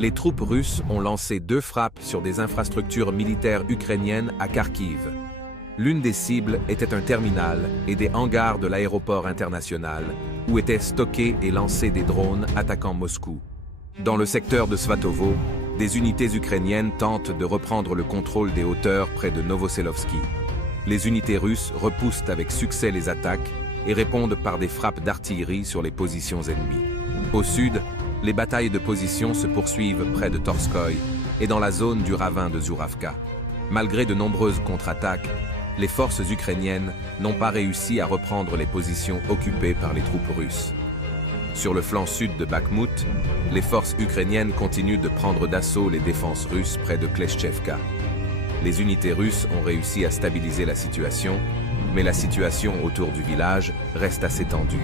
Les troupes russes ont lancé 2 frappes sur des infrastructures militaires ukrainiennes à Kharkiv. L'une des cibles était un terminal et des hangars de l'aéroport international, où étaient stockés et lancés des drones attaquant Moscou. Dans le secteur de Svatovo, des unités ukrainiennes tentent de reprendre le contrôle des hauteurs près de Novoselovski. Les unités russes repoussent avec succès les attaques et répondent par des frappes d'artillerie sur les positions ennemies. Au sud, les batailles de position se poursuivent près de Torskoï et dans la zone du ravin de Zouravka. Malgré de nombreuses contre-attaques, les forces ukrainiennes n'ont pas réussi à reprendre les positions occupées par les troupes russes. Sur le flanc sud de Bakhmout, les forces ukrainiennes continuent de prendre d'assaut les défenses russes près de Kleshchevka. Les unités russes ont réussi à stabiliser la situation, mais la situation autour du village reste assez tendue.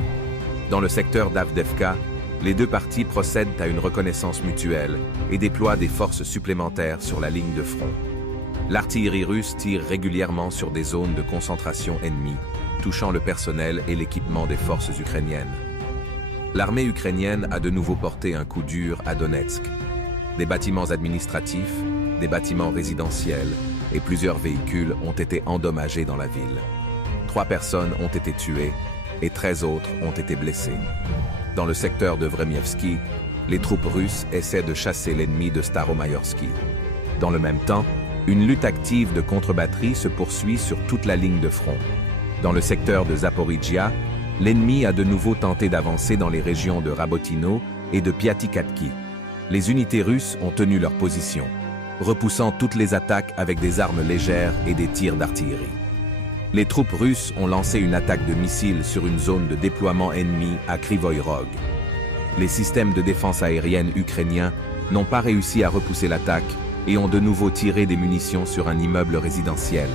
Dans le secteur d'Avdevka, les 2 parties procèdent à une reconnaissance mutuelle et déploient des forces supplémentaires sur la ligne de front. L'artillerie russe tire régulièrement sur des zones de concentration ennemies, touchant le personnel et l'équipement des forces ukrainiennes. L'armée ukrainienne a de nouveau porté un coup dur à Donetsk. Des bâtiments administratifs, des bâtiments résidentiels et plusieurs véhicules ont été endommagés dans la ville. 3 personnes ont été tuées et 13 autres ont été blessées. Dans le secteur de Vremievski, les troupes russes essaient de chasser l'ennemi de Staromayorski. Dans le même temps, une lutte active de contre-batterie se poursuit sur toute la ligne de front. Dans le secteur de Zaporizhia, l'ennemi a de nouveau tenté d'avancer dans les régions de Rabotino et de Piatikatki. Les unités russes ont tenu leur position, repoussant toutes les attaques avec des armes légères et des tirs d'artillerie. Les troupes russes ont lancé une attaque de missiles sur une zone de déploiement ennemi à Krivoy Rog. Les systèmes de défense aérienne ukrainiens n'ont pas réussi à repousser l'attaque et ont de nouveau tiré des munitions sur un immeuble résidentiel,